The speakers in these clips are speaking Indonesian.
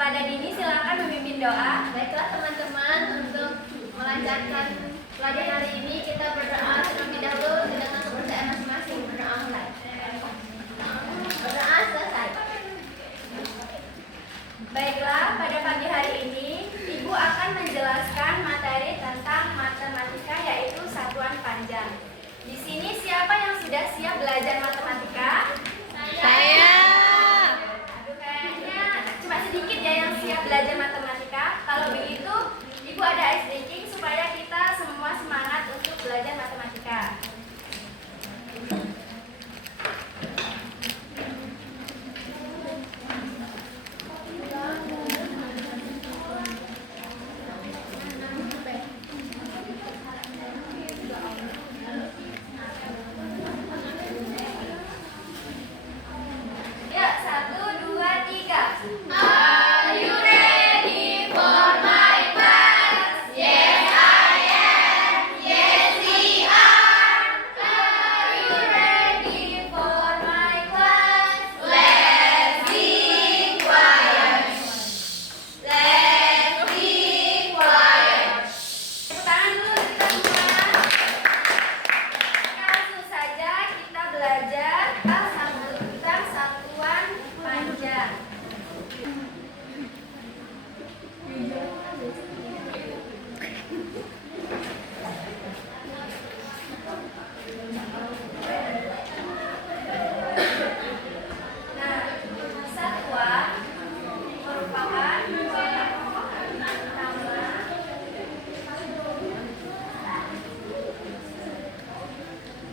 Kepada Dini silakan memimpin doa. Baiklah teman-teman, untuk melancarkan pelajaran hari ini kita berdoa terlebih dahulu dengan kepercayaan masing-masing. Berdoa mulai. Berdoa selesai. Baiklah, pada pagi hari ini Ibu akan menjelaskan materi tentang matematika, yaitu satuan panjang. Di sini siapa yang sudah siap belajar matematika? Saya. Aduh, kayaknya cuma sedikit ya yang siap belajar matematika. Kalau begitu, Ibu ada ice breaking supaya kita semua semangat untuk belajar matematika. Ya, 1, 2, 3. Are you ready for my class? Yes, I am. Yes, we are. Are you ready for my class? Let's be quiet. Let's be quiet. Tepuk tangan dulu kita semua. Langsung saja kita belajar tentang satuan panjang. Nah, satuan merupakan nama.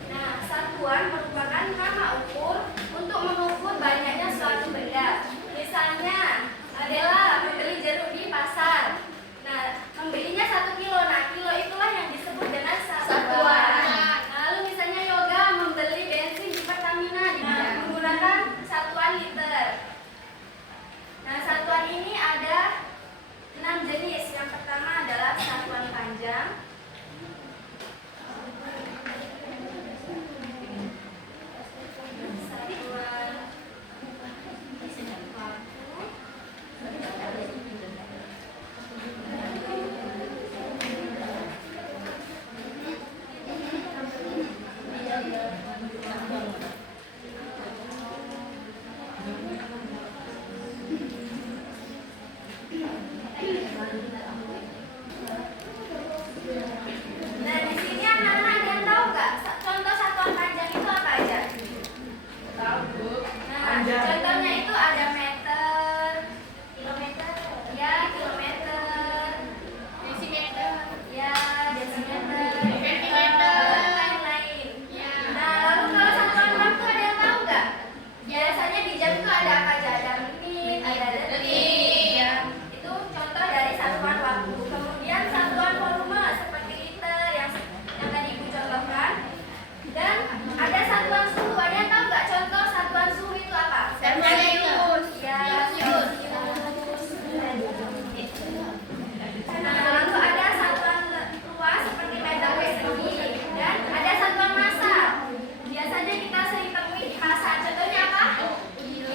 Nah, satuan merupakan nama ukur untuk mengukur banyaknya suatu benda. Misalnya adalah membeli jeruk di pasar. Nah, membelinya 1 kilo. Nah, kilo itulah yang disebut dengan satuan. Lalu misalnya Yoga membeli bensin di Pertamina menggunakan satuan liter. Nah, satuan ini ada 6 jenis. Yang pertama adalah satuan panjang. Nah, di sini anak-anak ada yang tahu nggak contoh satuan panjang itu apa aja? Tahu, Bu. Nah, contohnya itu ada meter, kilometer, ya kilometer, Desimeter. ya desimeter, Sentimeter. dan lain-lain. Ya. Nah, lalu kalau satuan waktu ada yang tahu nggak? Biasanya di jam itu ada apa aja? Ada menit, ada detik. Ya, itu contoh dari satuan waktu. Kemudian satuan volume seperti liter yang tadi Ibu contohkan. Dan ada satuan suhu. Ada yang tahu nggak contoh satuan suhu itu apa? Celsius. Ya, Celsius. Nah, lalu ada satuan luas seperti meter persegi dan ada satuan massa. Biasanya kita sering temui di pasar. Contohnya apa?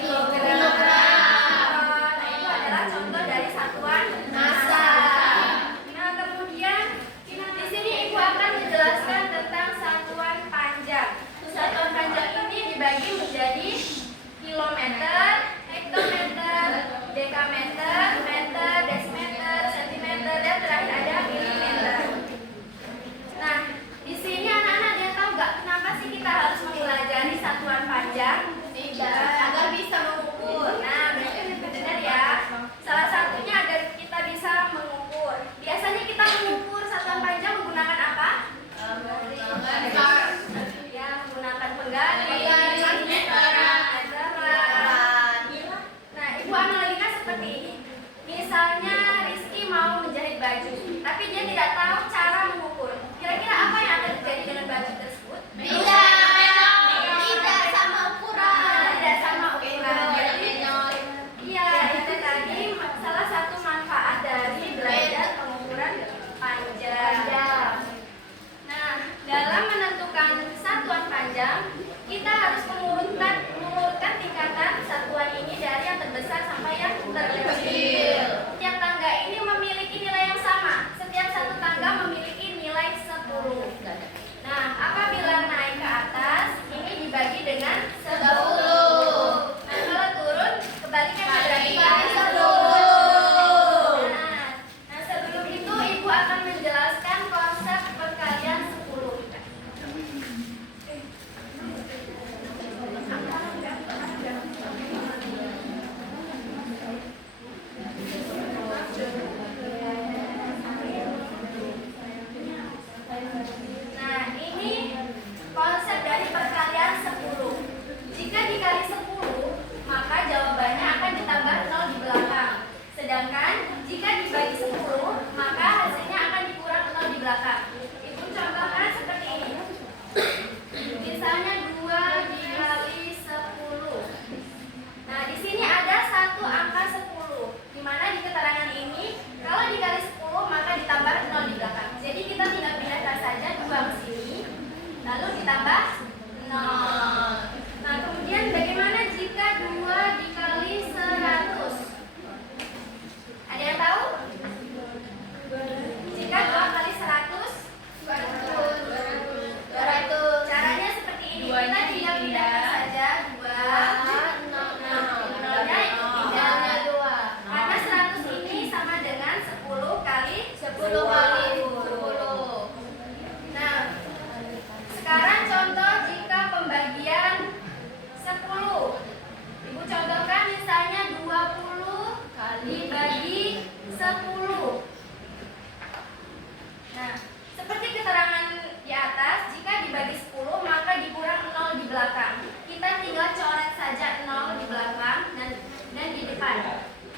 Kilogram. Nah, itu adalah contoh dari satuan Massa. Nah, kemudian di sini Ibu akan menjelaskan tentang satuan panjang. Satuan panjang ini dibagi menjadi kilometer, hektometer, dekameter, meter, desimeter, sentimeter, dan terakhir ada milimeter. Nah, di sini anak-anak ada yang tahu nggak kenapa sih kita harus mempelajari satuan panjang? Agar bisa mengukur. Nah, benar ya. Salah satunya agar kita bisa mengukur. Biasanya kita mengukur satuan panjang menggunakan apa? Ya, menggunakan penggaris, meteran. Nah, Ibu analogikan seperti ini. Misalnya Rizky mau menjahit baju, tapi dia tidak tahu cara mengukur. Kira-kira apa yang akan terjadi dengan baju tersebut? Tidak sama ukuran. Tidak sama ukuran. Iya, itu tadi salah satu manfaat dari belajar pengukuran panjang. Nah, dalam menentukan satuan panjang, kita harus mengurutkan tingkatan satuan ini dari yang terbesar sampai yang terkecil.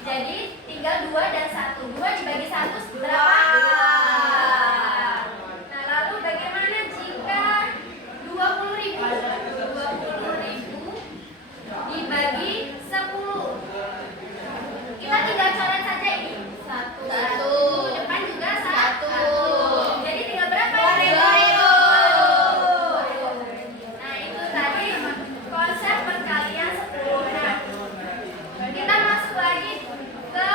Jadi tinggal 2 dan 1. 2 dibagi 1 berapa? Nah, lalu bagaimana jika 20.000? 20.000 dibagi 10. Kita tinggal coret saja ini. 1. Depan juga 1. Jadi tinggal berapa ini? 2.000. Nah, itu tadi konsep perkalian 10. Nah, kita masuk lagi ke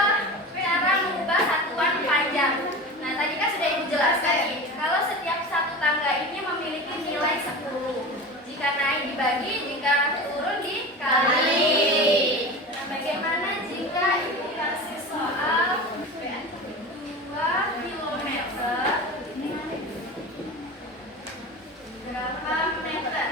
cara mengubah satuan panjang. Nah, tadi kan sudah Ibu jelaskan nih, kalau setiap satu tangga ini memiliki nilai 10. Jika naik dibagi, jika turun dikali. Nah, bagaimana jika Ibu kasih soal 2 kilometer berapa meter?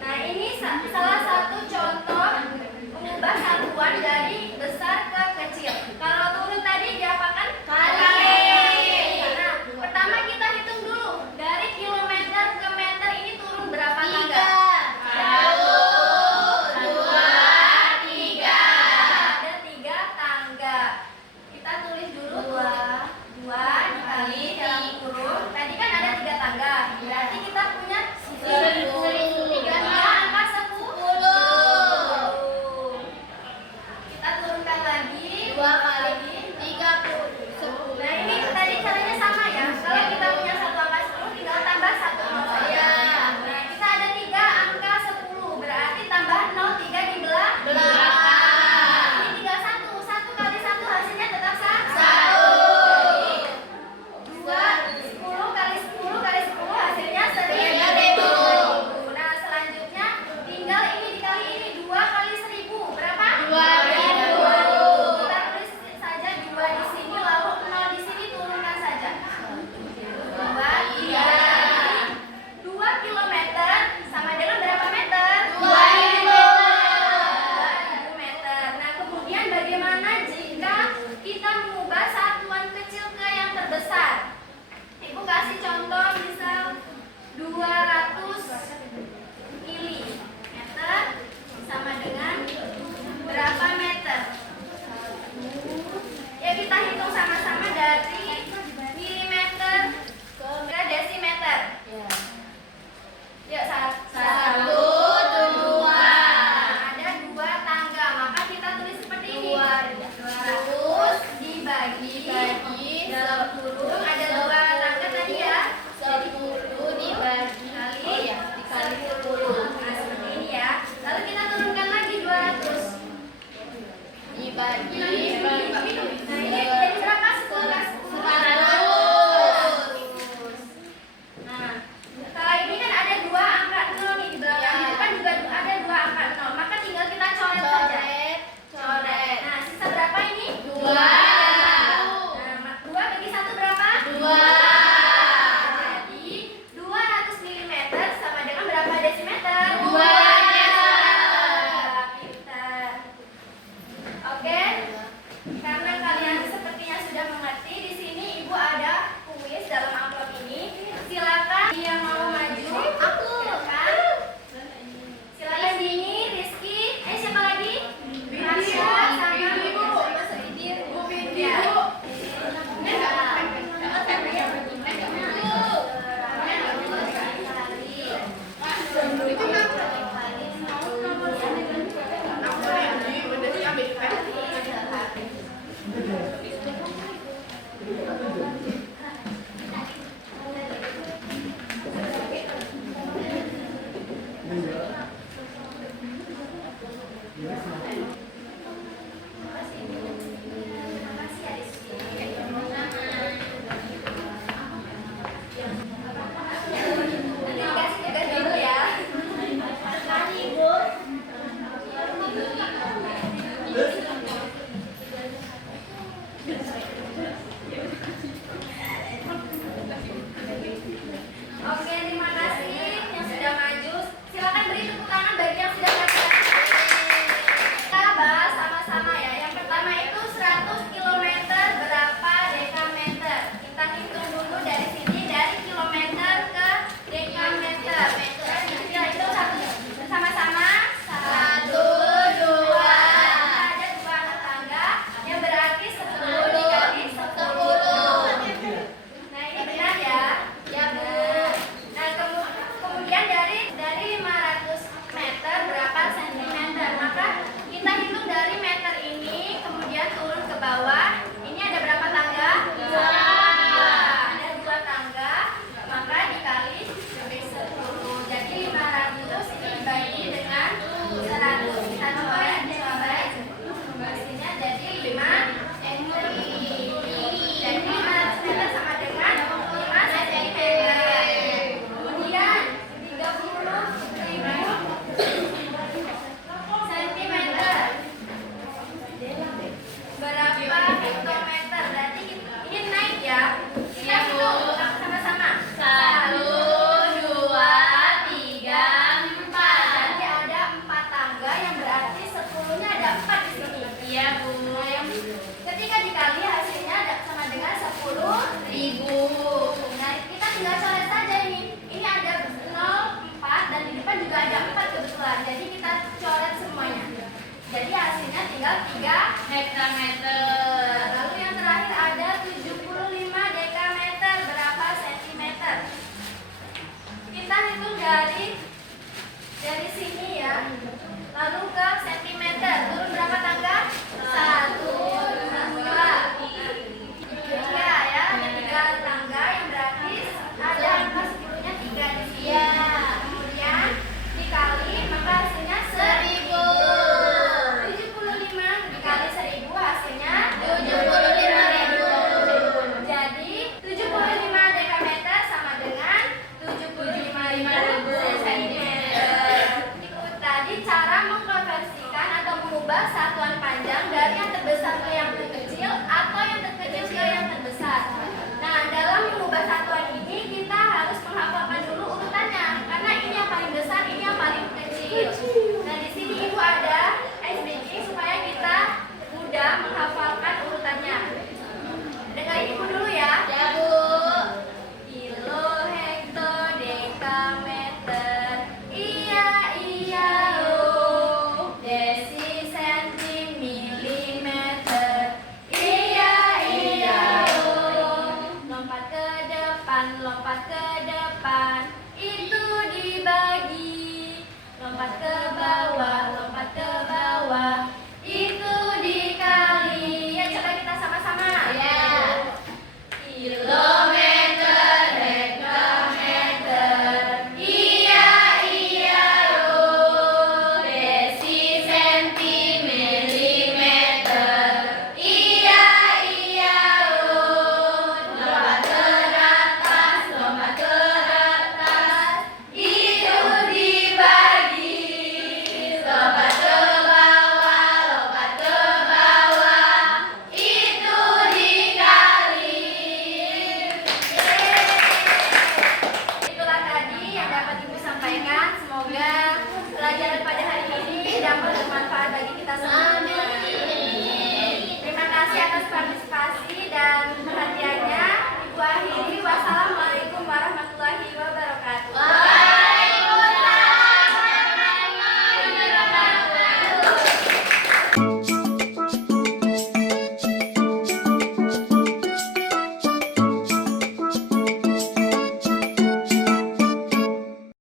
Nah, ini salah satu contoh mengubah satuan dari besar ke kecil. Kalau turun tadi diapakan? Kali. Nah, pertama kita hitung dulu. Dari kilometer ke meter ini turun berapa tangga? 1, 2, 3. Ada 3 tangga. Kita tulis dulu 2 dikali dalam kurung. Tadi kan ada 3 tangga. Berarti kita punya 3 angka 10. Kita turunkan lagi 2 kali 30. Nah, ini tadi caranya sama ya. Kalau kita punya satu angka 10 tinggal tambah 1 nol saja. Nah, kita ada 3 angka 10. Berarti tambah 0 3 di belakang. Ini tinggal 1. 1 kali 1 hasilnya tetap 1. 2 10 kali 10 kali 10 hasilnya 1000. Nah, selanjutnya tinggal ini dikali ini 2 kali 1000 berapa? 2000. Kita tulis saja 2 di sini lalu 0 di sini, turunkan saja. 2 kilometer sama dengan berapa meter? 2000 meter. Nah, kemudian bagaimana jika kita mengubah satuan kecil ke yang terbesar? Ibu kasih contoh misal 200 milimeter sama dengan berapa meter? Ya, kita hitung sama-sama dari milimeter ke desimeter. Yuk, 1, 2. Ada 2 tangga, maka kita tulis seperti ini. 200 dibagi dalam kurung ada 2 tangga tadi ya. 10 dibagi Dikali 10. Nah, seperti ini ya. Lalu kita turunkan lagi 200. dibagi Nah, ini jadi berapa? 10. 100. Nah, kalau ini kan ada 2 angka 0 nih di belakang. Itu kan juga ada 2 angka 0. Maka tinggal kita coret saja. Coret. Nah, sisa berapa ini? 2. Nah, 2 bagi 1 berapa? 2. Jadi 200 mm sama dengan berapa desimeter? 2. Pintar. Oke. 1000. Nah, kita tinggal coret saja ini. Ini ada 0, 4 dan di depan juga ada 4 kebetulan. Jadi kita coret semuanya. Jadi hasilnya tinggal 3 hektameter. Lalu yang terakhir ada 75 dekameter. Berapa sentimeter? Kita hitung dari sini ya. Lalu ke sentimeter. Turun berapa tangga? 1, 2, 3 ya. Ada 3 tangga yang gratis. Ada angka 10-nya 3 di sini. Ya. Kemudian dikali maka hasilnya 1000. 75 dikali 1000 hasilnya 75.000. Jadi 75 dekameter sama dengan 75.000 cm. Itu tadi cara mengkonversikan atau mengubah satuan panjang dari yang terbesar ke yang